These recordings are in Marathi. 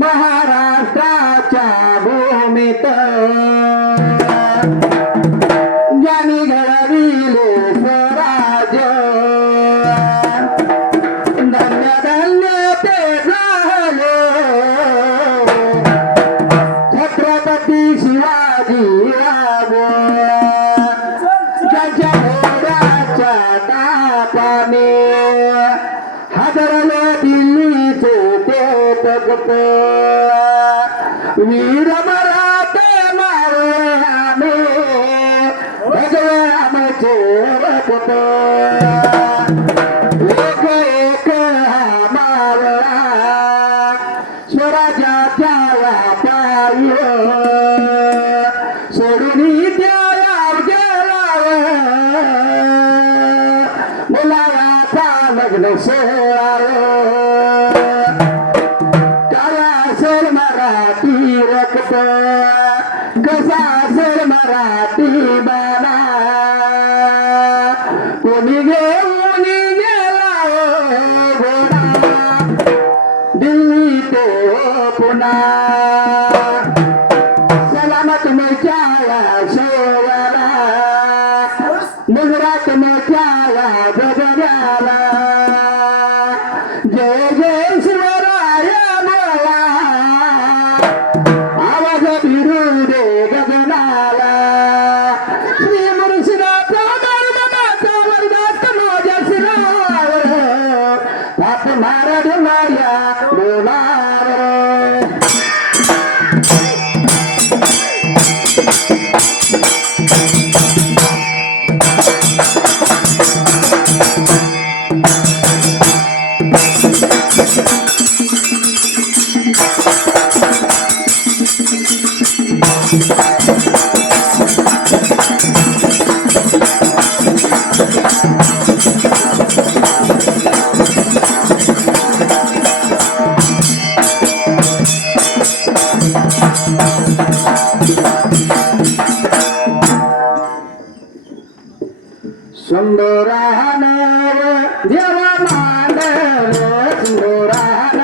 महाराष्ट्राच्या भूमीत ज्यांनी घडविले स्वराज्य धन्य धन्य ते झाले छत्रपती शिवाजी राजे ज्यांच्या घोड्याच्या तापाने हादरले दिल्लीचे ते तगत वीर मराठे मारे आम्ही भगवे आमचे रक्त एक एक हा मावळा स्वराज्याच्या पायी सोडून त्या गेला मुलाचा लग्न सोहळा मराठी रक्त कसा असेल मराठी बाबा कोणी घेऊन गेला घोडा दिल्ली ते पुन्हा सलामत मेच्या शेवाला गुजरात मेच्या गगनाला जय जय शिवराय आवाज फिरू दे गगनाला श्री मुर्शिदाचा दरबाराचा वर्गात माझ्या शिरावर थाप मारड माझ्या डोलावर सुंदरान देवा मांडव सुंदरान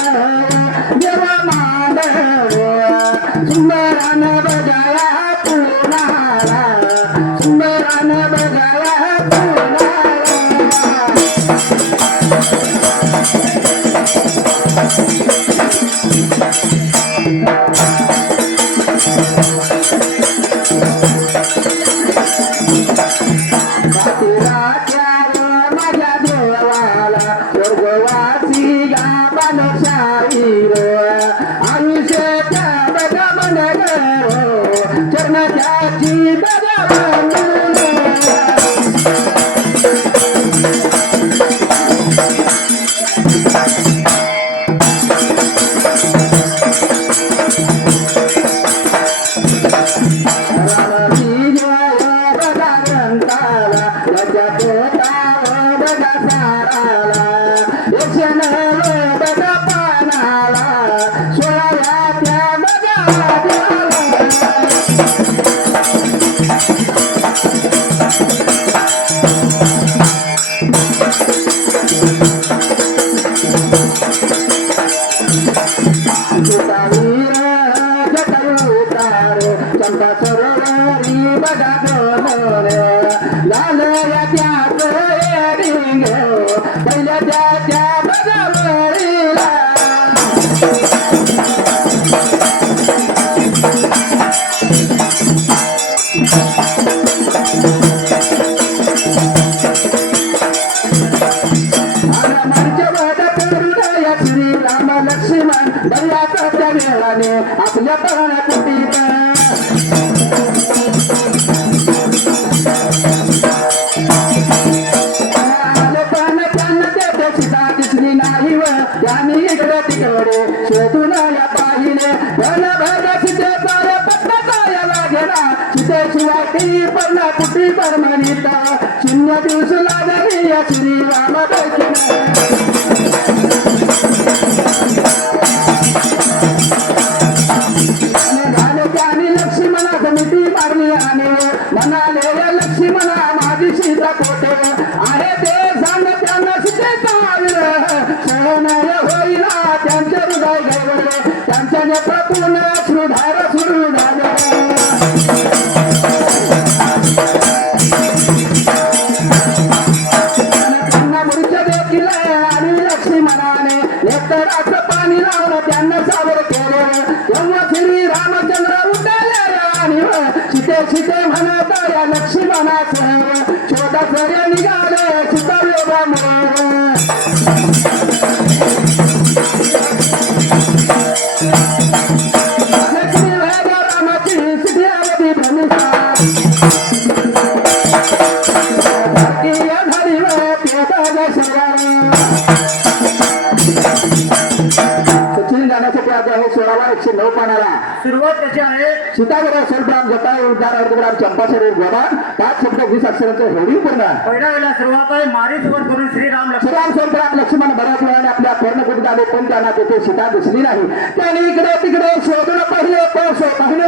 देवा मांडव सुंदरान बजाया पुनाला सुंदरान बजाया पुनाला माझ्या देवाला स्वर्गवासी गाबान शाहीर आयुष्याच्या बजावन चरणाची बजावन चंपा सरोवरी बघा लाल त्याच पहिल्या त्या बजावळीला श्री राम लक्ष्मण दर्याच्या वेळाने आपल्या पराकुटीत सीता दिसली नाही व त्यांनी इकडे तिकडे शोधून या पाहिले भल भल सीते सारे पत्ता लागेला सीतेशिवाय ती पडला कुटी परमणीत शून्य दिवस लागली या श्री राम त्याने लक्ष्मणा समिती मारली आणि म्हणाले लक्ष्मणा माझी सीता कोठे आहे ते सांग त्यांना सीतेचा सहन होईना त्यांचे हृदय गैवले त्यांच्या नेत्रातून श्रुधार सुरू झाल्या त्यांना मूर्छ देखील आणि लक्ष्मणाने नेत्राचं पाणी लावलं त्यांना सावर केलं तेव्हा श्री रामचंद्र उठाले आणि सीते सीते म्हणत या लक्ष्मणासह छोटा सर्य निघाले सीता योगामुळे सुरुवात कशी आहे सीताग्रह सोलग्राम जटाय उद्धार अर्धग्राम चंपासरी गोदान 5 शब्द 20 अक्षरांचं हेडी पूर्ण पहिल्या वेळेला सुरुवात आहे मारी सुरुवात करून श्रीराम श्रीराम सोलग्राम लक्ष्मण बऱ्याच वेळाने आपल्या पर्णकुटीत आले पण त्यांना तेथे सीता दिसली नाही त्याने इकडे तिकडे शोधून पहिले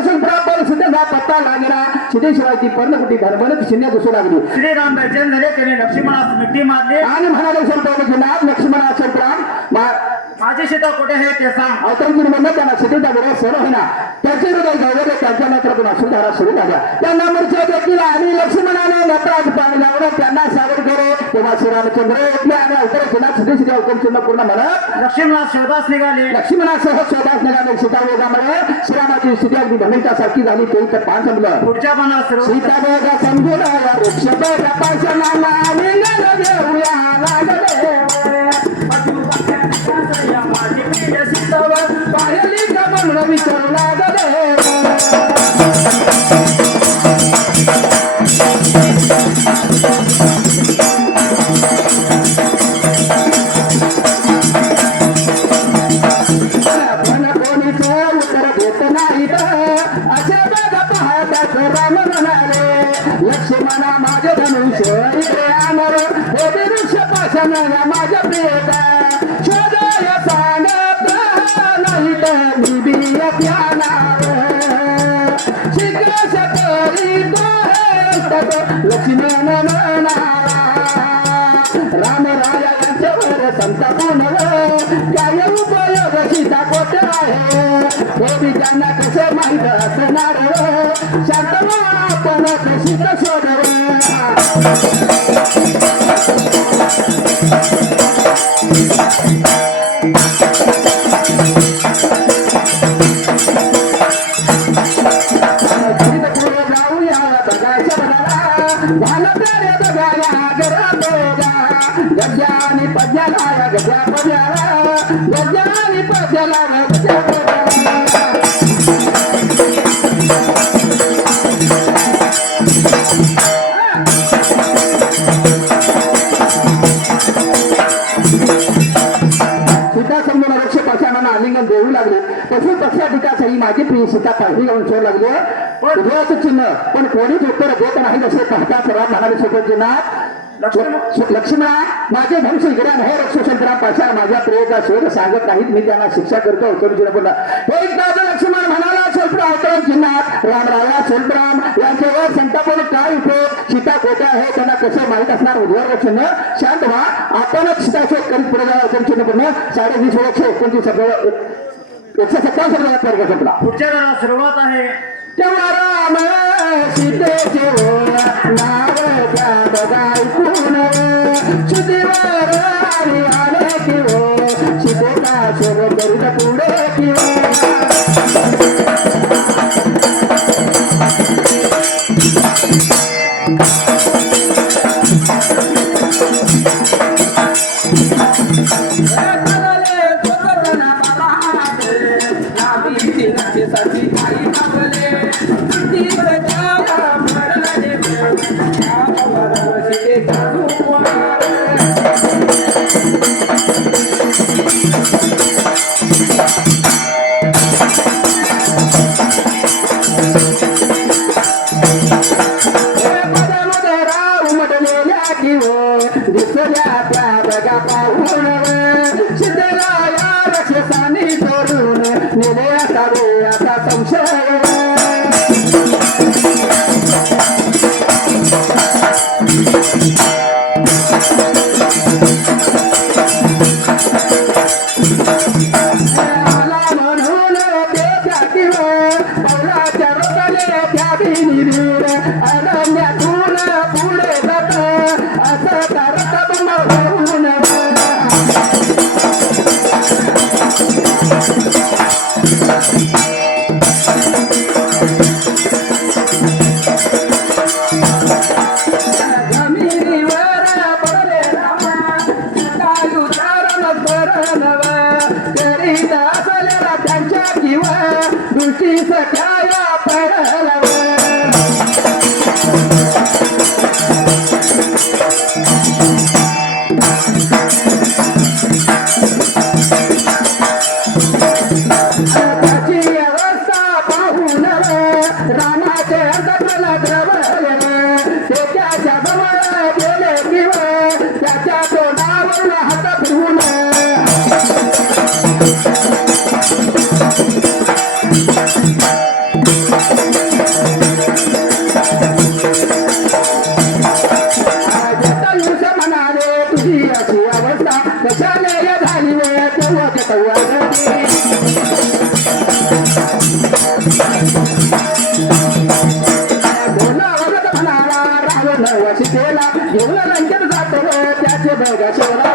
सोलग्राम सीतेचा पत्ता लागला सीतेशिवाय ती पर्णकुटी भरभरत शून्य दिसू लागली श्रीराम बेचैन झाले त्याने लक्ष्मणास मिठी मारली आणि म्हणाले सोलग्राम लक्ष्मणा सोलग्राम माझी सीता कुठे आहे ते सांग अवतरण म्हणलं त्यांना सीतेचा विरोध सर होईना त्याचे हृदय गौरव त्यांच्या नेत्रातून अश्रुधारा सुरू झाल्या त्यांना मूर्छा देखील आणि लक्ष्मणाने नेत्रात पाणी लावलं त्यांना सावध केले तेव्हा श्रीरामचंद्र उठले आणि अवतर केला सीते अवतरण चिन्ह पूर्ण म्हणत लक्ष्मणास शोधास निघाले लक्ष्मणासह शोधास निघाले सीतायोगामुळे श्रीरामाची स्थिती अगदी भूमिकासारखी झाली ते तर पान संपलं पुढच्या पानात सुरू सीतायोगा समजून वृक्ष पाशाला निघालं देऊया लागले माझी प्रिय सीतावर पाहिली का म्हणून विचारू लागले उत्तर देत नाहीत असे बघ पाहतात राम म्हणाले लक्ष्मणा माझे धनुष्य इकडे आमर हे वृक्ष पाशन माझ्या प्रियता शोधय सांगत नाही तर मी बियाणार शिकश करी लक्ष्मण म्हणाला राम राया यांच्यावर संतापून काय उपयोग सीता कोट आहे हे बी त्यांना कसं माहीत असणार शांत आपण कशी शोधव गजानी पद्याला गजा पद्याला गजानी पद्याला गजा पद्याला सीता समजून वृक्ष पक्षांना आलिंगन देऊ लागले पशु पक्षा टीकासही माझी प्रिय सीता पाहिली घेऊन सोड लागले उभयाचं चिन्ह पण कोणीच उत्तर देत नाही जसे पाहताच राम म्हणाले सुखजीनाथ लक्ष्मणा माझे धनुष ग्राम हे रक्षोषंतरा पाशा माझ्या प्रियेचा शोध सांगत नाहीत मी त्यांना शिक्षा करतो अवतरणजीने बोलला हे दादा लक्ष्मण म्हणाला स्वल्प अवतरण चिन्हात रामराया स्वल्पराम यांच्यावर संतापून काय उपयोग सीता कोट्या आहे त्यांना कसं माहीत असणार उद्धार चिन्ह शांत व्हा आपणच सीता शोध करीत पुढे जाऊ अवतरण चिन्ह पूर्ण 20.5 129 157 वर्ग संपला पुढच्या वेळेला सुरुवात आहे तेव्हा राम सीतेचे नाव त्या बघाय पूर्ण सुदेवर आणि आले की सीतेचा शोध करीत पुढे की रस्त्या किंवा पौलाच्या रोगाले त्या बिनीर अरण्यातून पुढे जात असं करत होऊन जमिनीवर पडले रामा सकाळी उतारण बरनव करीत असलेला त्यांच्या किंवा दृष्टी सकाळ्या पडलव त्याची अवस्था पाहून रामाचे अंतकला द्रवले ते त्याच्या जवळ गेले किंवा त्याच्या तोंडावरून हात फिरवून जटायुष म्हणाले तुझी अशी अवस्था कशाने झाली तेव्हा जटायू म्हणाला रावण वशिकेला घेऊन लंकेत जातो त्याचे बघा शोधा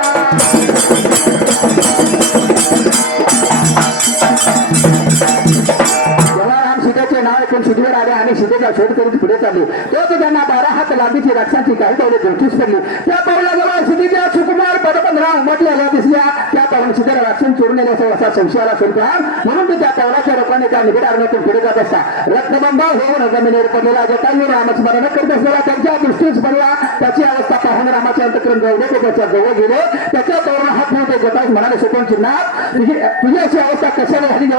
जेव्हा राम सीतेचे नाव ऐकून सुधीवर आले आणि सीतेचा शोध करीत पुढे चालले तोच त्यांना 12 हात लांबीची रक्षाची काही पावले दृष्टीस पडली त्या पावलाजवळ सीतेच्या सुकुमार पदपंधरा उमटलेल्या दिसल्या त्या पाहून सीतेला रक्षण चोरून नेल्याचा असा संशयाला संकार म्हणून ते त्या पावलाच्या रोपाने त्या निबिडारणातून पुढे जात असता रक्तबंबा होऊन जमिनीवर पडलेला जटायू रामस्मरण करीत असलेला त्यांच्या दृष्टीस पडला त्याची अवस्था पाहून रामाचे अंतकरण गवले ते त्याच्या जवळ गेले त्याच्या तोरण हात नव्हते जटायू म्हणाले सुकोन चिन्हात तुझी अशी अवस्था कशाने झाली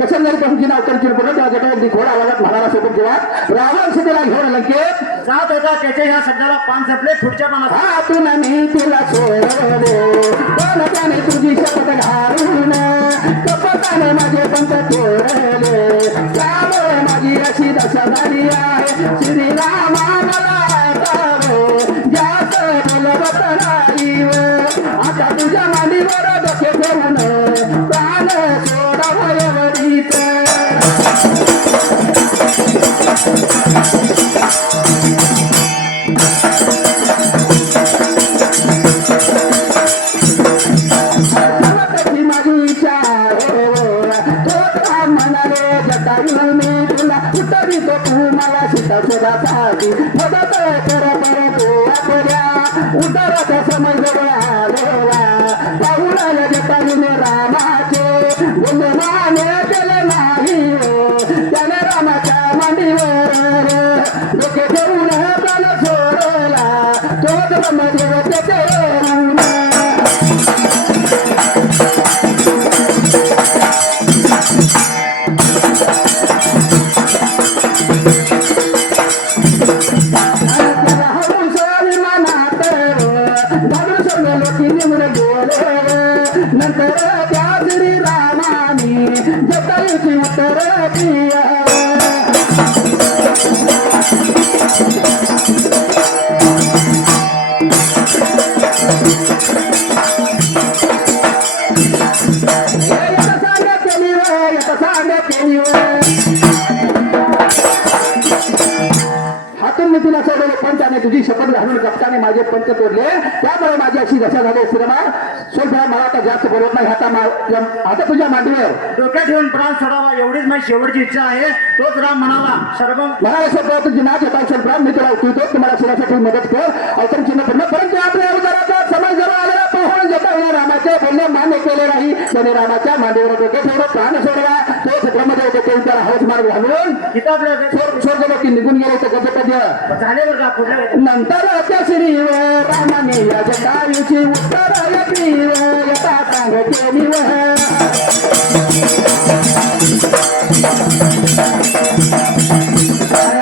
कशा जरी पासून चिन्ह अवतर चिन्ह पडलं तेव्हा जटायू घोडा आवाजात म्हणाला सोबत जेव्हा रावण सीतेला घेऊन लंकेत जात होता त्याच्या ह्या शब्दाला पान संपले पुढच्या पानात हातून मी तिला सोडले पण त्याने तुझी शपथ घालून कपटाने माझे पंत तोडले त्यामुळे माझी अशी दशा झाली आहे श्रीरामा मला जास्त बोलवत नाही आता तुझ्या मांडीवर डोके ठेवून प्राण सोडावयावरीच माझी इच्छा तो म्हणाले जटायू मी तुला उतरितो तू मला सीता शोधासाठी मदत कर परत आपल्या उतराचा समय जवळ आलेला पाहुणाला जटायूने रामाचे गुणमाने केले नाही त्याने रामाच्या मांडीवर डोके ठेवून प्राण सोडला तो ब्रह्मदेव तेथे नंतर त्या श्री रामानी जटायूची उत्तर प्रिय हातून मी तिला सोडवले पण त्याने तुझी शपथ घालून कपटाने माझे पंच तोडले त्यामुळे माझी अशी दशा झाली श्रीरामा सोडा मला आता जास्त बोलत नाही आता तुझ्या मांडीवर डोक्यात ठेवून प्राण सोडावा एवढीच माझी शेवटची इच्छा आहे तोच राम म्हणाला सर्व मला सोडवा तुझी नाच येतात प्राण मी तुला उठवतो तुम्हाला शिरासाठी मदत कर अवतरण चिन्ह पडलं परंतु आपल्या अवताराचा समय जवळ आलेला पाहून जटायूने रामाचे बोलणे मान्य केले नाही त्याने रामाच्या मांडीवर डोके ठेवलं प्राण सोडला तोच ब्रह्मदेव देते त्याला हौस मार्ग घालून स्वर्गलोकी निघून गेले तर गजपद्य झाले बरं का पुढल्या नंतर त्या श्रीवर रामाने या जटायूची उत्तर यथा सांग केली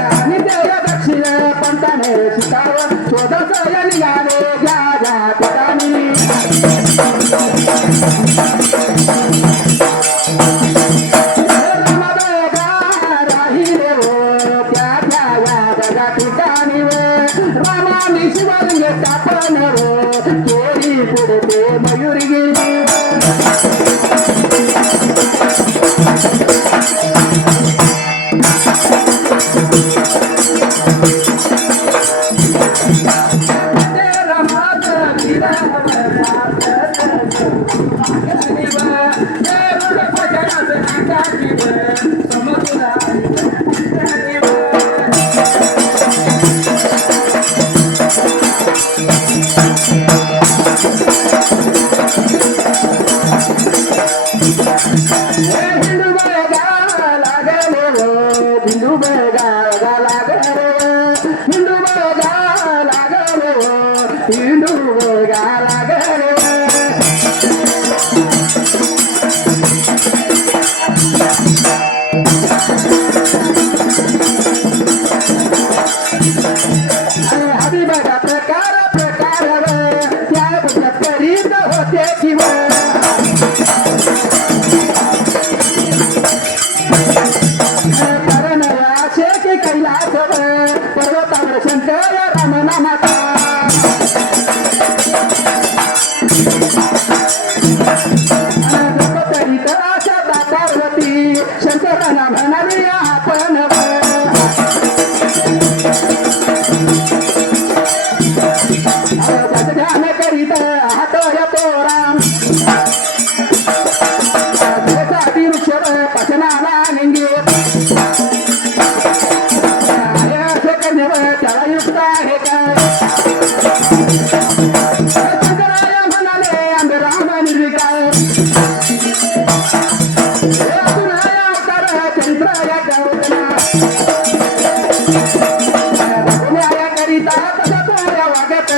आणि त्या दक्षिण पंताने सीतावर शोधत निघाले ज्या ज्या ठिकाणी रामानी शिवलिंग स्थापन केली पुढे ते मयूर गेली बघा लागल हिंदू बघा लागल हिंदू बघा लागल हवी बघा प्रकार प्रकार त्या बुद्धात करीत होते किंवा कारण असे की कैलास पर्वतावर शंकर रामनामाचा करीत अशा दातारवती शंकरांना म्हणाले आपण ध्यान करीत हात येतो राम वृक्ष पचनाला लिंगी त्याला युक्त आहे काय शंकराय म्हणाले आंबे राम निर्विकार अवतार चरित्र या करिता तसा तो या वागत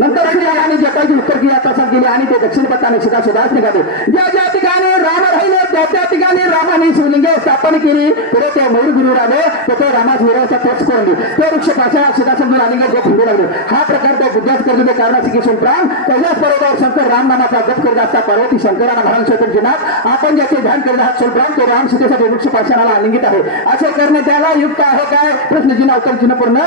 नंतर आणि जगाची उत्तर क्रिया तसा गेली आणि ते दक्षिण पथाने शिका सुधाच निघाले ज्या ज्या ठिकाणी राम राहिले त्या त्या ठिकाणी रामाने शिवलिंगे स्थापन केली पुढे ते मयूर गुरु आले तर ते रामास विरोधाचा तोच करून ते वृक्ष पाशा सीतासमोर आलिंग जे फिरू लागले हा प्रकार त्या बुद्धात करलेले कारणाचे किसून प्राण कैलास पर्वतावर शंकर राम नामाचा जप करीत असता पार्वती शंकराला म्हणाल शत्रुजीनाथ आपण ज्याचे ध्यान करीत आहात सोलप्राण तो राम सीतेसाठी वृक्ष पाशाला आलिंगित आहे असे करणे त्याला युक्त आहे काय प्रश्नचिन्ह अवतरण चिन्ह पूर्ण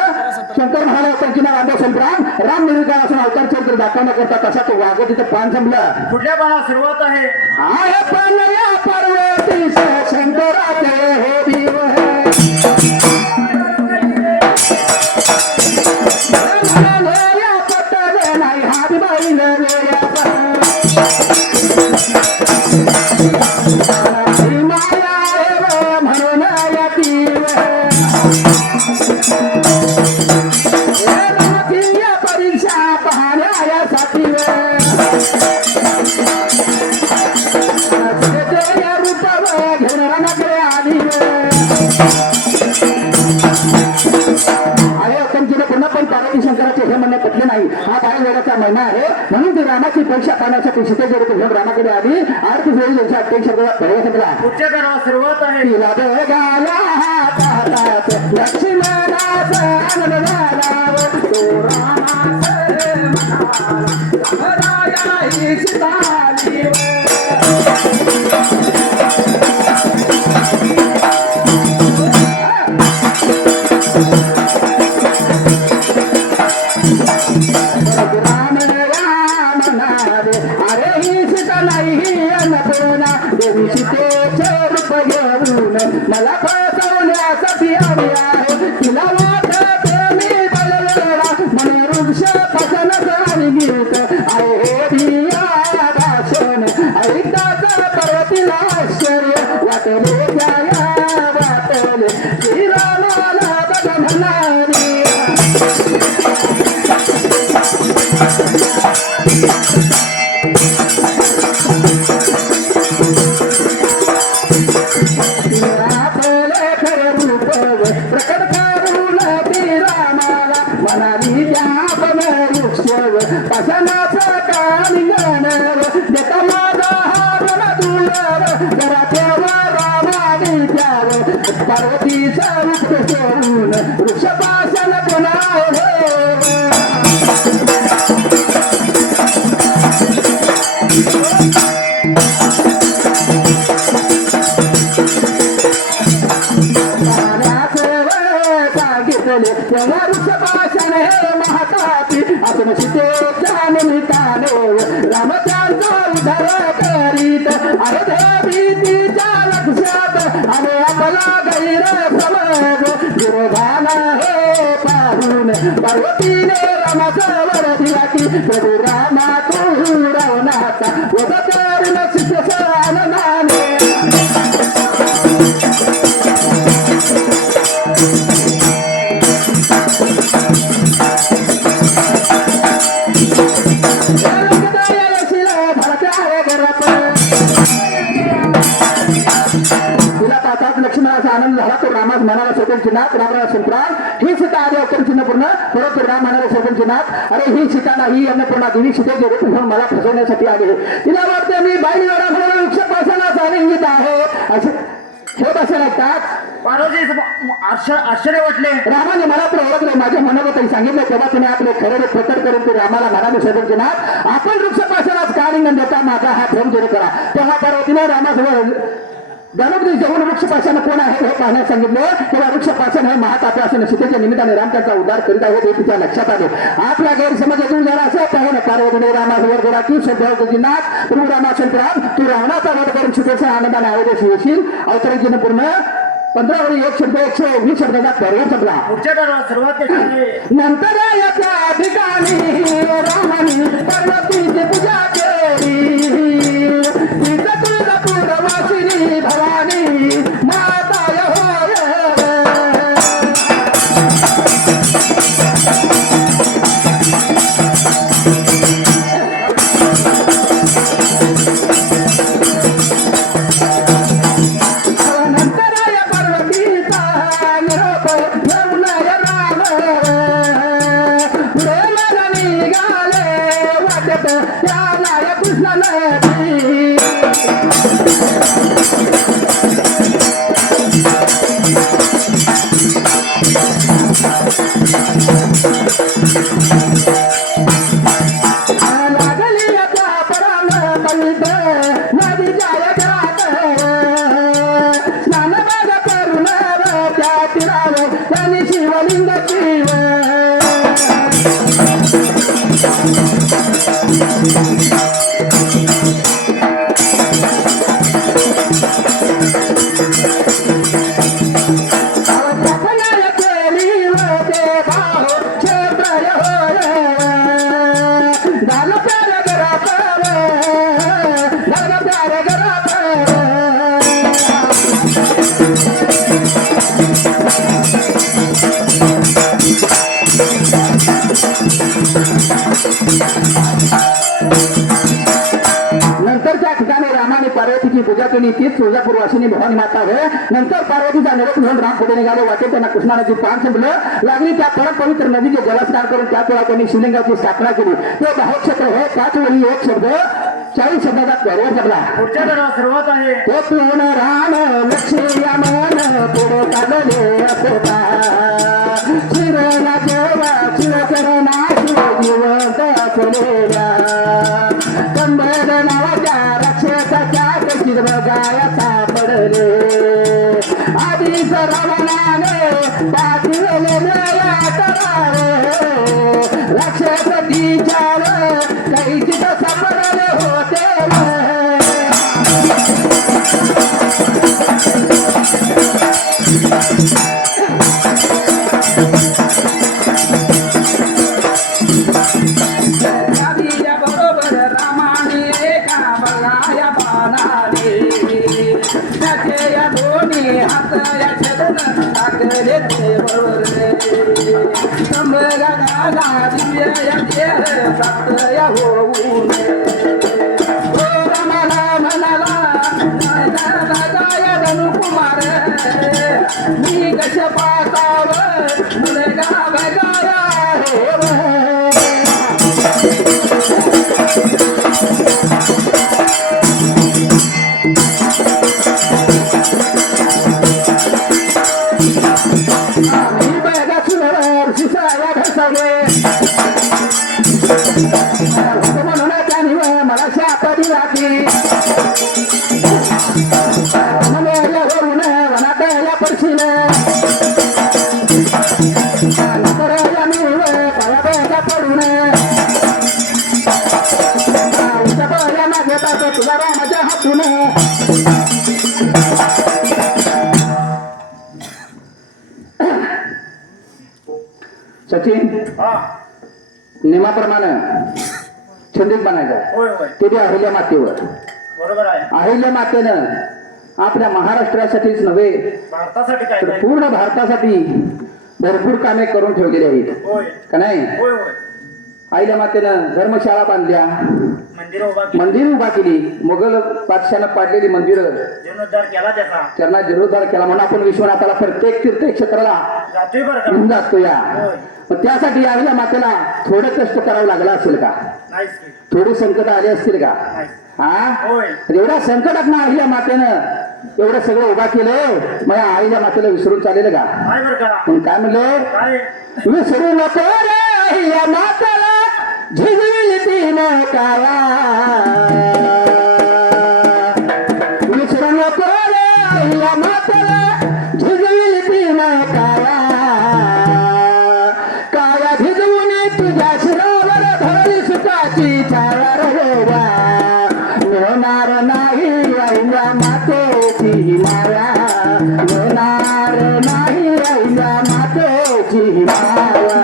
शंकर म्हणाले अवतरण चिन्ह रामदेव सोलप्राण राम निर्विकार असून अवतार चरित्र दाखवण्याकरता तसा तो वागत तिथं पान संपलं कुठल्या पाना सुरुवात आहे आहे पण या पार्वती शंकराचे हे देव या पटले नाही हात बाई माया म्हणून या तीव परीक्षा पाहण्यासाठी रूपावर घेऊन रानाकडे आली पुन्हा पण पार्वती शंकराचे हे म्हणणे पटले नाही हा बाळवेळाचा महिना आहे म्हणून ती रामाची परीक्षा पाहण्यासाठी सीतेचे घेऊन रामाकडे आली आरती वेळी त्यांच्या अध्यक्षला पुढच्या करावा सुरुवात आहे तिला बघाला हातात लक्ष्मणाचा आनंद झाला तो रामाचे म्हणाला राया ही सीताली राम राम नारे अरे ही सीता नाही ही अन्नपूर्णा देवी सीतेचे रूप घेऊन मला फसवण्यासाठी आली आहे तिला वाटते मी बललेला म्हणे वृक्ष पसनच आणि गीत आहे हे धिया भाषण ऐकताच पर्वतीला आश्चर्य वाटले त्या वाटले श्रीरामाला बघ म्हणाली प्रकट करून ती रामाला म्हणाली त्या वृक्षव पसनाचं कालिंगण देता माझा हार दूर जरा तेव्हा रामाने त्यावर पार्वतीचा रूप सोडून वृक्ष पासन पुन्हा तेव्हा वृक्षपाशाने हे महातापी असून सीतेच्या निमित्ताने रामचांचा उद्धार करीत अरे भीतीच्या लक्षात आणि आपला गैर समज विरोधाला हे पाहून पार्वतीने रामाचा वर दिला की प्रभू रामा तू रावणाचा वध करून सीतेचा आनंदाने आनंद झाला तो रामास म्हणाला सरपंचनाथ रामराव संतराम ही सीता आधी अवतरण चिन्ह पूर्ण परंतु राम म्हणाले सरपंचनाथ अरे ही सीता नाही अन्नपूर्णा देवी सीतेचे रूप घेऊन मला फसवण्यासाठी आली तिला वाटते मी बाई वेळा म्हणून वृक्षपासनास आलिंगित आहे असे हे बसेल ऐकतात पार्वती आश्चर्य वाटले. रामाने मला तर ओळखले माझ्या मनाबद्दल सांगितलं तेव्हा त्याने आपले खरे रूप प्रकट करून ते रामाला म्हणाले सरपंचनाथ आपण वृक्षपासनास का आलिंगन देता माझा हा भ्रम दूर करा तेव्हा पार्वतीने रामासमोर गणपती जवळ वृक्षपासन कोण आहे हे पाहण्यास सांगितले तेव्हा वृक्षपासन हे महातापे असून सीतेच्या निमित्ताने राम त्यांचा उद्धार करीत आहे हे तिच्या लक्षात आले. आपला गैरसमज अजून जरा असं पाहिजे पार्वतीने रामासमोर गेला की सध्या तुझी नाथ तू रामाशंकराम तू रावणाचा वध करून सीतेच्या आनंदाने आयोजन येशील अवतरण पूर्ण 15 वरी 1 शब्द 120 शब्दाचा बरोबर संपला. पुढच्या दरवाजा सुरुवात केली. नंतर याच्या ठिकाणी रामाने पार्वतीची पूजा केली तिचं तुळजापूर वासिनी भवानी माता होय नंतरच्या ठिकाणी रामाने पार्वतीची पूजा केली तीच तुळजापूर वासिनी भवानी माता होय. नंतर पार्वतीचा निरोप घेऊन राम पुढे निघाले वाटेल त्यांना कृष्णा नदी पान संपलं लागली त्या परम पवित्र नदीचे जलस्नान करून त्या तुळा त्यांनी शिवलिंगाची स्थापना केली ते बाहुक्षेत्र होय 5 वरी 1 शब्द 40 शब्दाचा बरोबर जपला. पुढच्या दरवाजा सुरुवात आहे. तो पूर्ण राम लक्ष्मी मन पुढे चालले असता शिरला देवा शिवचरणा जिवंत असलेल्या कंबळ नावाच्या राक्षसाच्या शिरगाया सापडले आधीच रावणाने पाठवले राक्षस तिच्यावर काही तिथं सापडले होते. बरोबर रामाने एका बघाया बाणाने त्याचे या दोन्ही हात या छेदून टाकले ते बरोबर संभगा दिव्य या देह प्राप्त या होऊन रामाला म्हणाला धनुकुमार मी कश पाताव मुलगा बगाया मला शापदी लागली वनात या पडशील पडून तुला रामाच्या हातून सचिन नियमाप्रमाणे छंदित बनायचं ते बी अहिल्या मातेवर बरोबर आहे. अहिल्या मातेनं आपल्या महाराष्ट्रासाठीच नव्हे भारतासाठी तर काय पूर्ण भारतासाठी भरपूर कामे करून ठेवलेली आहेत होय का नाही. होय होय आईल्या मातेनं धर्मशाळा बांधल्या मंदिर उभा केली, मंदिर उभा केली. मोगल बादशानं पाडलेली मंदिरं जीर्णोद्धार केला त्याचा. त्यांना जीर्णोद्धार केला म्हणून आपण विश्वनाथाला प्रत्येक तीर्थक्षेत्राला जातोय बरं का. घेऊन जातो या. होय. मग त्यासाठी या मातेला थोडं कष्ट करावं लागलं असेल का? नाहीच की. थोडी संकट आली असतील का? नाही. हा होय. एवढ्या संकटात ना आईल्या मातेनं एवढं सगळं उभा केलं. मग या आईल्या मातेला विसरून चालेल का? नाही बरं का. मग काय म्हणले? काय विसरू नको रे आईल्या मातेला झिजविल तिनं काया. विसरू नको रे आईल्या मातेला झिजविल तिनं काया. काया झिजवून तुझ्या शिरावर धरली सुखाची छाया रे. मिळणार नाही आईल्या मातेची माया. मिळणार नाही आईल्या मातेची माया.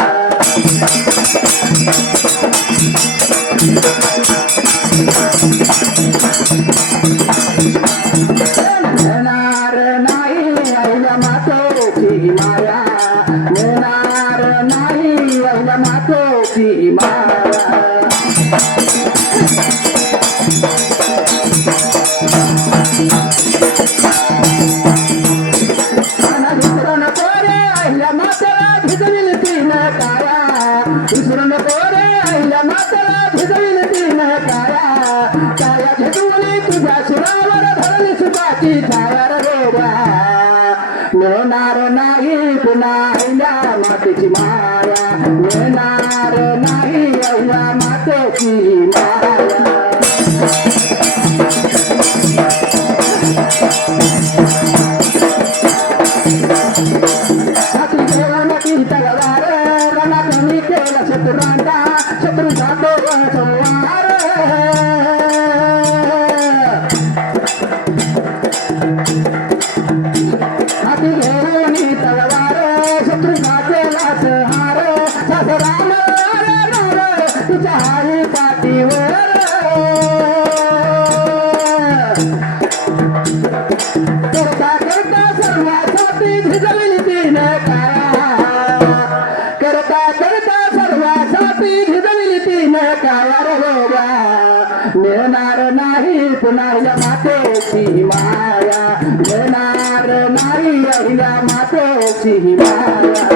मिळणार नाही आईल्या मातेची माया. मिळणार नाही आईल्या मातेची माया. विसरू नको रे आईल्या मातेला भिजविल तिनं काया. विसरू नको रे आईल्या मातेला भिजविल तिनं काया. काया झिजवून तुझ्या शिरावर धरली सुखाची छाया रे. मिळणार नाही पुन्हा आईल्या मातेची माया. मिळणार नाही आईल्या मातेची माया. हाती घेऊन तलवार रणात मी केला शत्रूंचा. शत्रूचा तो संहार. हाती घेऊन तलवार शत्रूचा केला संहार. सासरान तुझ्या आई पाठीवर. करता करता सर्वासाठी भिजविल तिनं काया. करता करता सर्वासाठी भिजविल तिनं काया रे. मिळणार नाही पुन्हा या मातेची माया. मिळणार नाही या मातेची माया.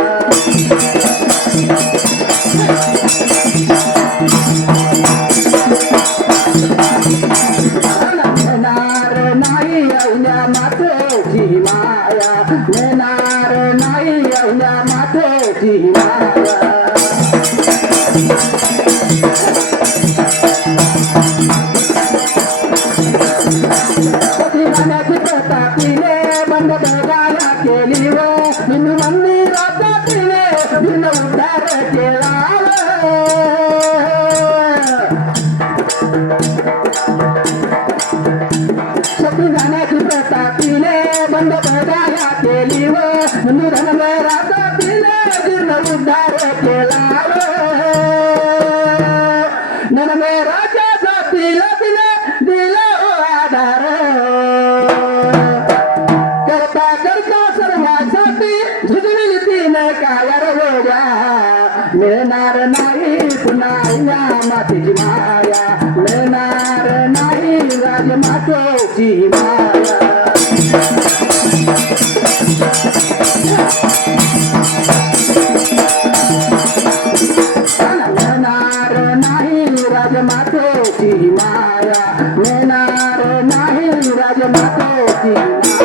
मिळणार नाही आईल्या मातेची माया. मिळणार नाही आईल्या मातेची माया. गाण्याची प्रथा तिने बंद गाया केली व हिंदू मंदिरात तिने हिंद उद्धार केला. सती गाण्याची प्रथा तिने बंद गाया केली व हिंदू धर्मरात तिने जीर्ण उद्धार केला. नरमे राजा जातीला तिने दिला आधार. करता करता सर्वासाठी झिजविल तिनं काया रे. मिळणार नाही पुन्हा या मातेची माया. मिळणार नाही राजमातेची माया. मिळणार नाही राजमातेची माया. मिळणार नाही राजमातेची माया.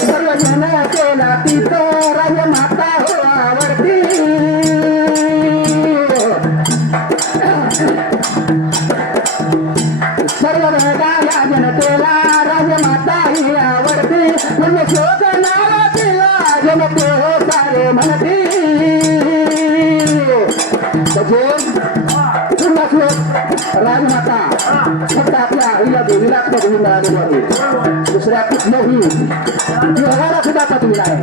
सर्वजण केला तिथं राजमाता हो आवडती. सर्व वेगाला जनतेला राजमाता ही आवडती. म्हणजे शोध नाव तिला जनते हो सारे म्हणती. पुन्हा श्लोक राजमाता फक्त आपल्या आईला देवीला पदवी मिळालेली आहे. दुसऱ्या कुठल्याही देवाला सुद्धा पदवी नाही.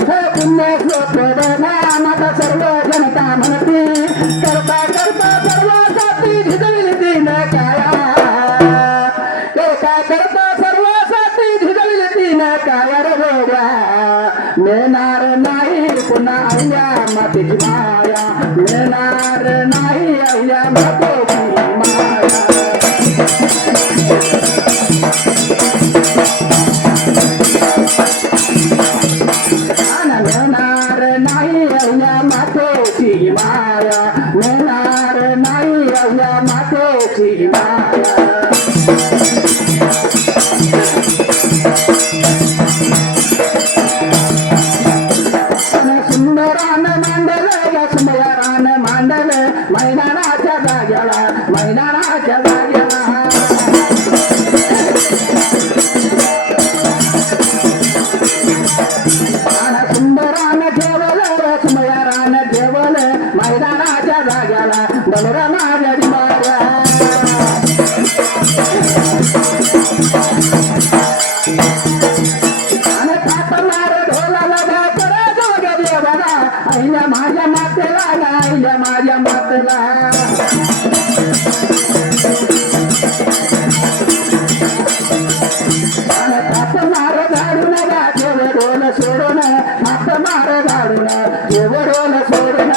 हे पुण्य श्लोक नामाता सर्व जनता म्हणती. करता करता सर्वासाठी झिजविल तिनं काया. करता करता सर्वासाठी झिजविल तिनं काया रे. मिळणार नाही पुन्हा अहिल्या मातेची माया मिळणार नाही अहिल्या मातेची माया मिळणार नाही अहिल्या मातेची माया मिळणार नाही अहिल्या मातेची माया सुंदरान मांडल सुंदरान मांडल मैदानाच्या जाग्याला मैदानाच्या जाग्याला सुंदरान ठेवल सुंदरान ठेवल मैदानाच्या जाग्याला बलरा माझ्या दिवाळ्या अहिल्या माझ्या मातेला अहिल्या माझ्या मातेला हात मार झाडून जेव डोल सोडून हात मार झाडून जेव डोल सोडून